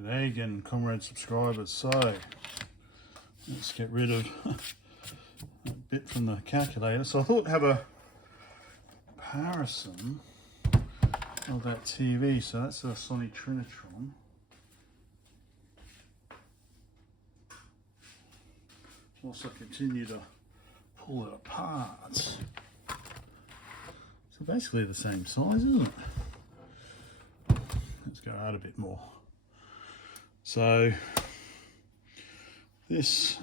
G'day again, comrade subscribers. So let's get rid of a bit from the calculator. So I thought I'd have a comparison of that TV. So that's a Sony Trinitron. Also continue to pull it apart. So basically the same size, isn't it? Let's go out a bit more. So this,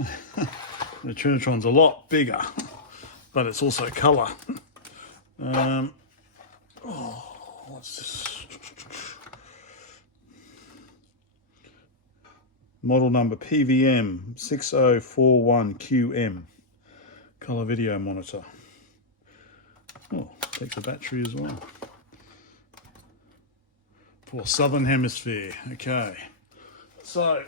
the Trinitron's a lot bigger, but it's also colour. What's this? Model number PVM6041QM, colour video monitor. Oh, takes a battery as well. For Southern Hemisphere, okay. So,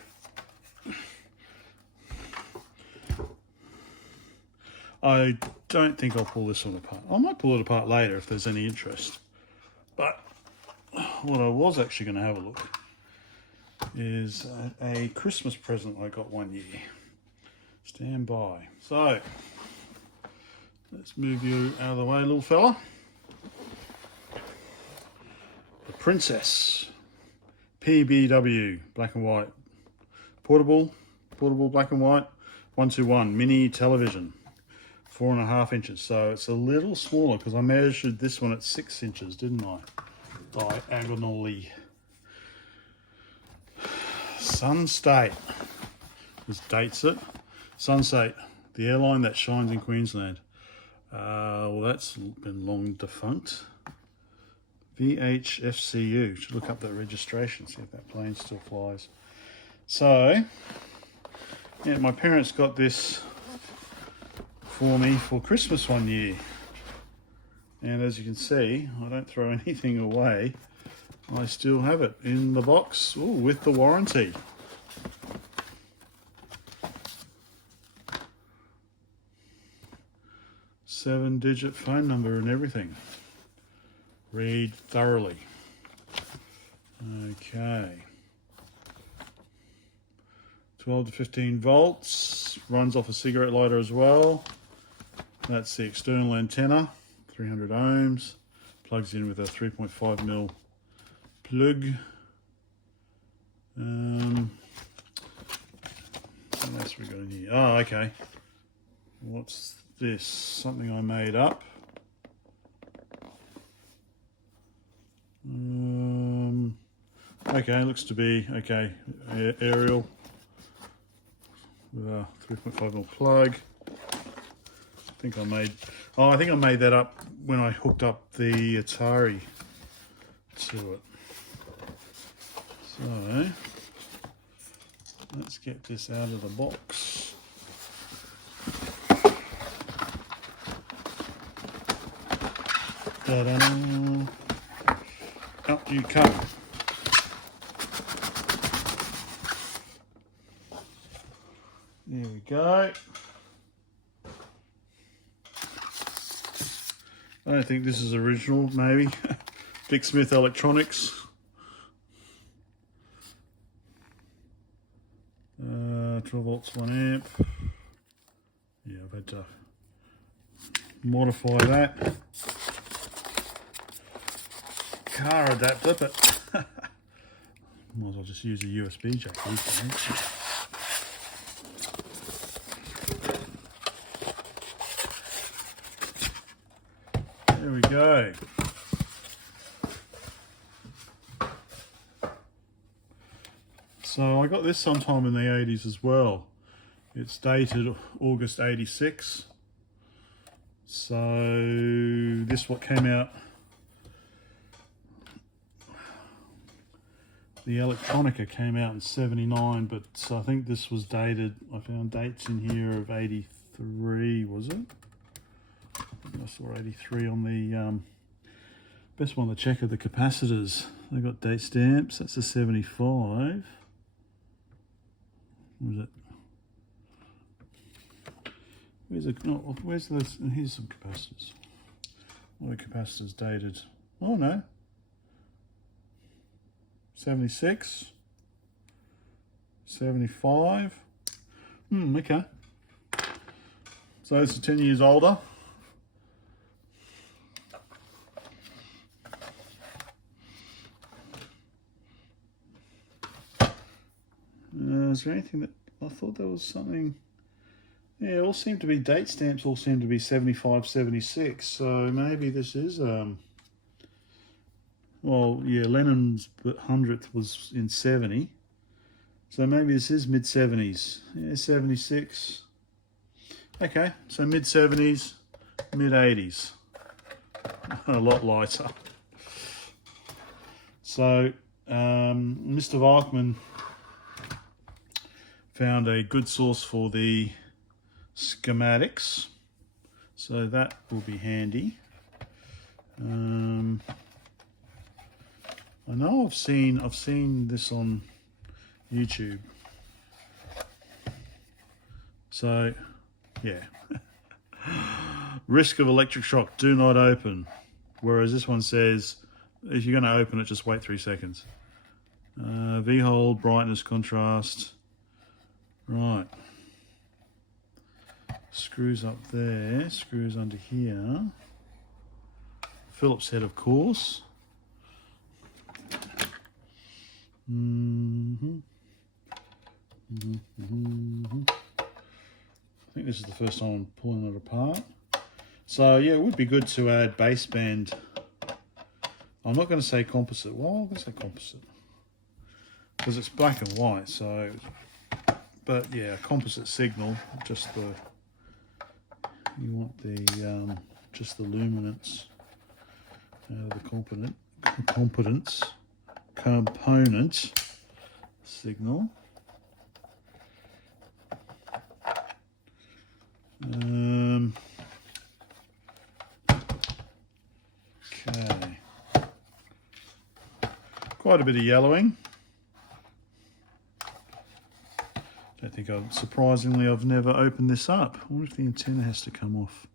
I don't think I'll pull this one apart. I might pull it apart later if there's any interest. But what I was actually going to have a look is a Christmas present I got one year. Stand by. So, let's move you out of the way, little fella. The Princess PBW black and white portable black and white 121 mini television, 4.5 inches. So it's a little smaller because I measured this one at 6 inches, didn't I? Diagonally. Sun State, this dates it. Sun State, the airline that shines in Queensland. Well, that's been long defunct. VHFCU, should look up the registration, see if that plane still flies. So, yeah, my parents got this for me for Christmas one year. And as you can see, I don't throw anything away. I still have it in the box, ooh, with the warranty. Seven-digit phone number and everything. Read thoroughly. Okay. 12 to 15 volts. Runs off a cigarette lighter as well. That's the external antenna. 300 ohms. Plugs in with a 3.5mm plug. What else we got in here? Oh, okay. What's this? Something I made up. Okay, looks to be okay. Aerial with a 3.5mm plug. I think I made that up when I hooked up the Atari to it. So let's get this out of the box. Ta-da! Out you come. There we go. I don't think this is original, maybe. Dick Smith Electronics. 12 volts, 1 amp. Yeah, I've had to modify that. Car adapter, but might as well just use a USB jack these days. There we go. So I got this sometime in the 80s as well. It's dated August 86. So this what came out. The Elektronika came out in 79, but I think this was dated, I found dates in here of 83, was it? I saw 83 on the, best one to check are the capacitors. They got date stamps, that's a 75. What is it? Where's those, here's some capacitors. What are capacitors dated? Oh no. 76. 75. Okay. So it's 10 years older. Is there anything that I thought there was something? Yeah, it all seemed to be date stamps. All seem to be 75, 76. So maybe this is well, yeah, Lennon's 100th was in 70. So maybe this is mid 70s. Yeah, 76. Okay, so mid 70s, mid 80s. A lot lighter. So Mr. Weichmann found a good source for the schematics, so that will be handy. I know I've seen this on YouTube, so yeah. Risk of electric shock, do not open. Whereas this one says if you're going to open it, just wait 3 seconds. V-hold, brightness, contrast. Right. Screws up there, screws under here. Phillips head, of course. I think this is the first time I'm pulling it apart. So yeah, it would be good to add baseband. I'm not going to say composite. Well, I'm going to say composite because it's black and white. So, but yeah, composite signal. Just the you want the just the luminance out of the component signal. Okay, quite a bit of yellowing. Don't think surprisingly I've never opened this up. I wonder if the antenna has to come off.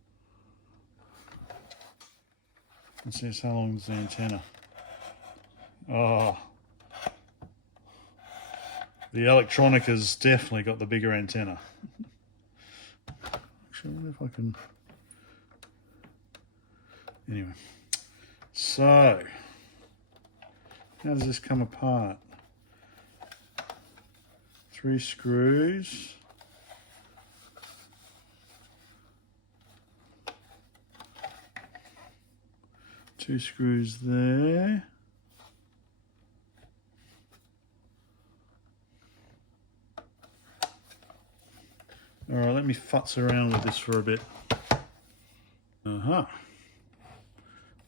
Let's see how long is the antenna. Oh, the Elektronika's definitely got the bigger antenna. Actually, I wonder if I can. Anyway, so how does this come apart? 3 screws. Two screws there. All right, let me futz around with this for a bit.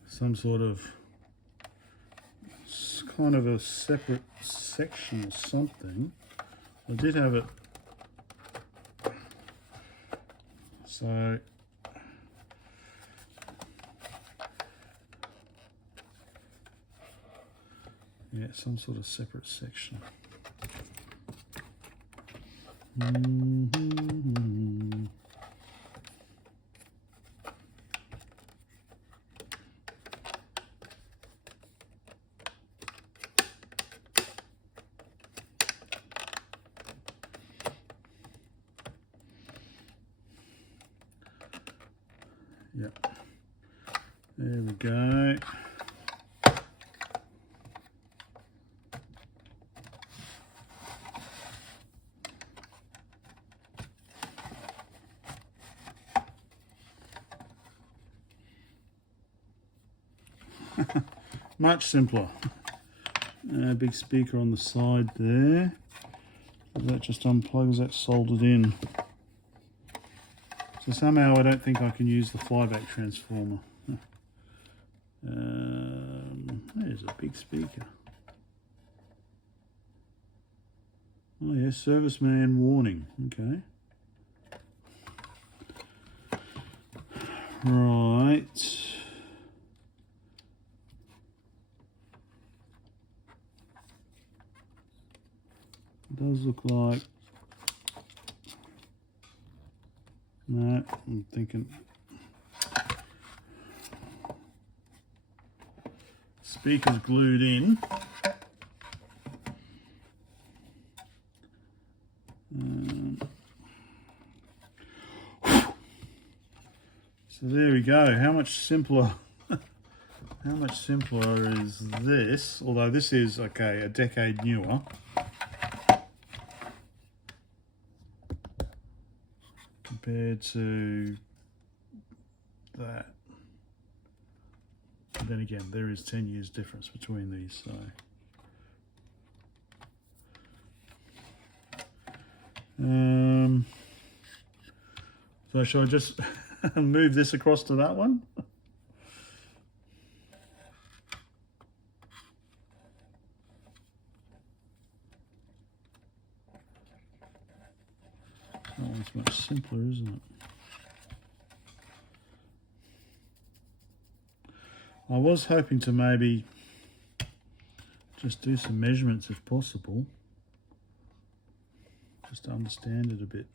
Some sort of, it's kind of a separate section or something. I did have it. So yeah, some sort of separate section. Yep. There we go. Much simpler. Big speaker on the side there. That just unplugs, that soldered in. So somehow I don't think I can use the flyback transformer. There's a big speaker. Oh yeah, serviceman warning. Okay. Right. It does look like. No, I'm thinking. Speaker's glued in. So there we go. How much simpler? How much simpler is this? Although this is okay, a decade newer. Compared to that. But then again, there is 10 years difference between these, so. So shall I just move this across to that one? That one's much simpler, isn't it? I was hoping to maybe just do some measurements if possible, just to understand it a bit.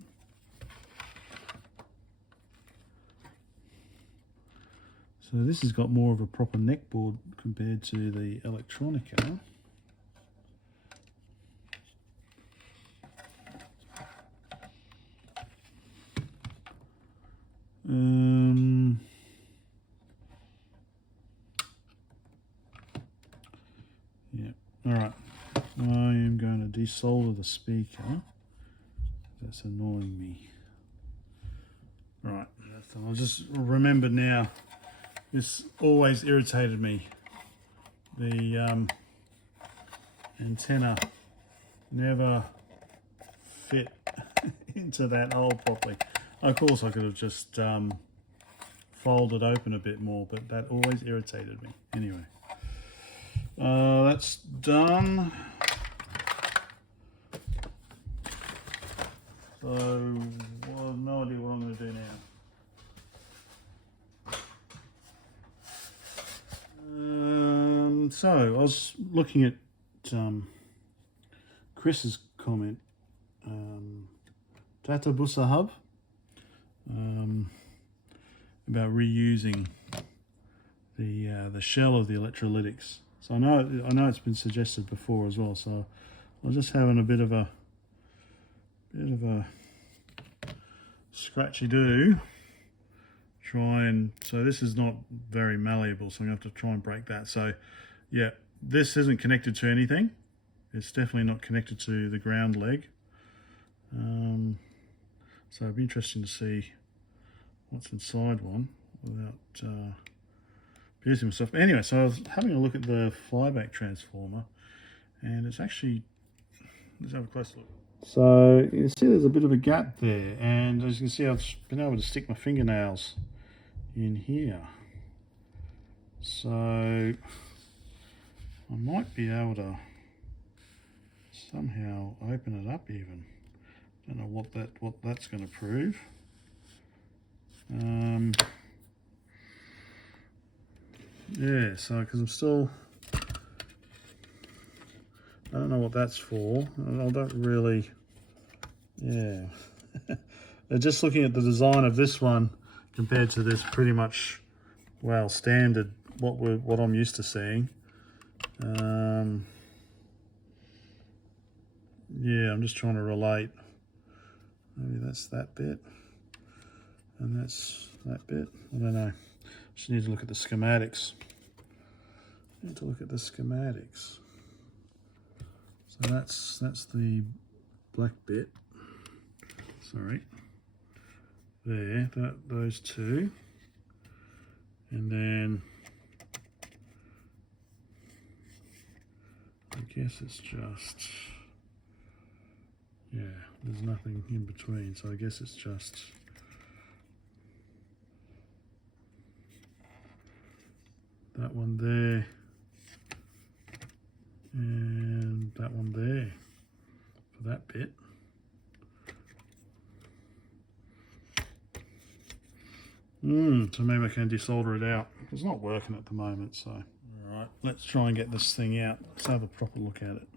So this has got more of a proper neck board compared to the Elektronika. Yeah, all right. I am going to desolder the speaker. That's annoying me. Right, I'll just remember now. This always irritated me. The antenna never fit into that hole properly. Of course, I could have just folded open a bit more, but that always irritated me. Anyway, that's done. So, I have no idea what I'm going to do now. So I was looking at Chris's comment, Tata Busa Hub, about reusing the shell of the electrolytics. So I know it's been suggested before as well. So I was just having a bit of a scratchy do. So this is not very malleable, so I'm going to have to try and break that. So yeah, this isn't connected to anything. It's definitely not connected to the ground leg. So it'd be interesting to see what's inside one without piercing myself. Anyway, so I was having a look at the flyback transformer, and it's actually, let's have a close look. So you can see there's a bit of a gap there, and as you can see, I've been able to stick my fingernails in here. So I might be able to somehow open it up even. Don't know what that's going to prove. Yeah, so because I'm still, I don't know what that's for. I don't really, yeah. Just looking at the design of this one compared to this, pretty much, well, standard, what I'm used to seeing. Yeah, I'm just trying to relate. Maybe that's that bit, and that's that bit. I don't know. Just need to look at the schematics. So that's the black bit. Sorry. There, those two, and then I guess it's just, yeah, there's nothing in between, so I guess it's just that one there and that one there for that bit. So maybe I can desolder it out. It's not working at the moment, so. All right, let's try and get this thing out. Let's have a proper look at it.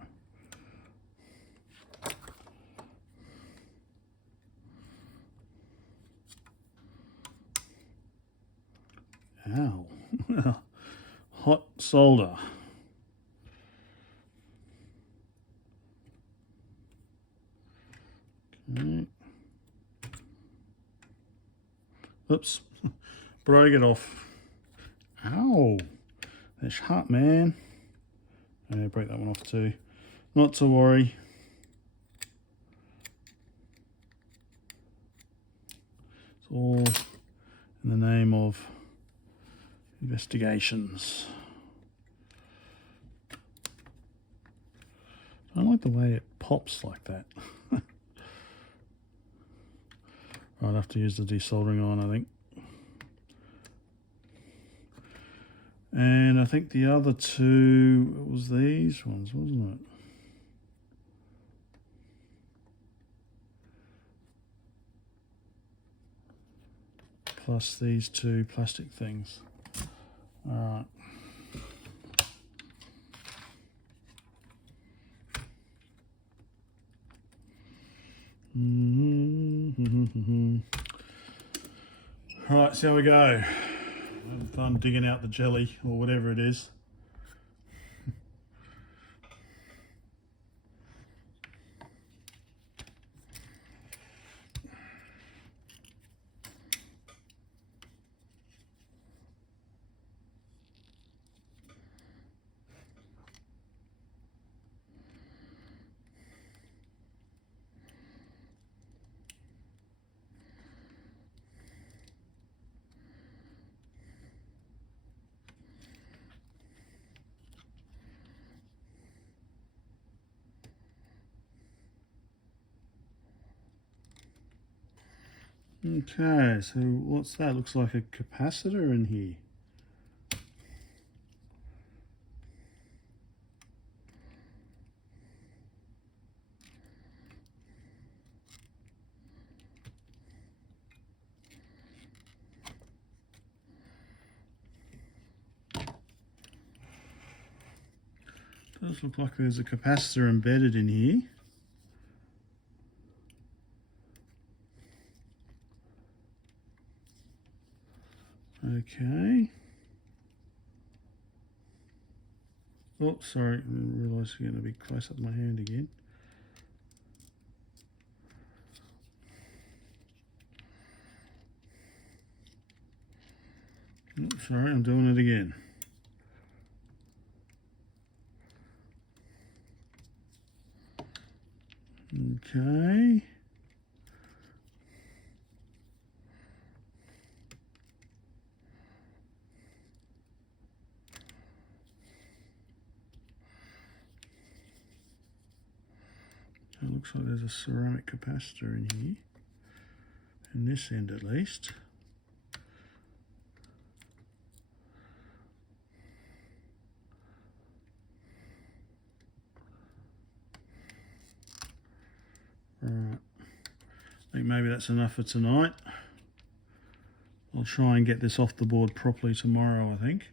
Ow. Hot solder. Okay. Oops. break it off. Ow, that's hot, man. Yeah, break that one off too. Not to worry. It's all in the name of investigations. I don't like the way it pops like that. I'd have to use the desoldering iron, I think. And I think the other two, it was these ones, wasn't it? Plus these two plastic things. All right. Right, so we go. Having fun digging out the jelly or whatever it is. Okay, so what's that? Looks like a capacitor in here. Does look like there's a capacitor embedded in here. Okay. Oh, sorry, I didn't realise you're going to be close up my hand again. Oh, sorry, I'm doing it again. Okay. It looks like there's a ceramic capacitor in here, in this end at least. Alright, I think maybe that's enough for tonight. I'll try and get this off the board properly tomorrow, I think.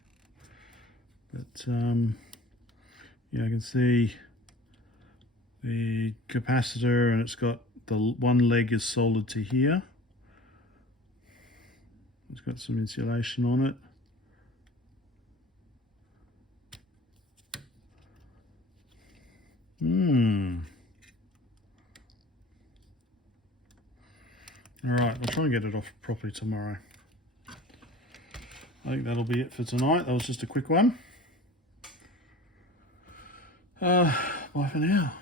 But yeah, I can see the capacitor, and it's got the one leg is soldered to here. It's got some insulation on it. Alright, I'll try and get it off properly tomorrow. I think that'll be it for tonight. That was just a quick one. Bye for now.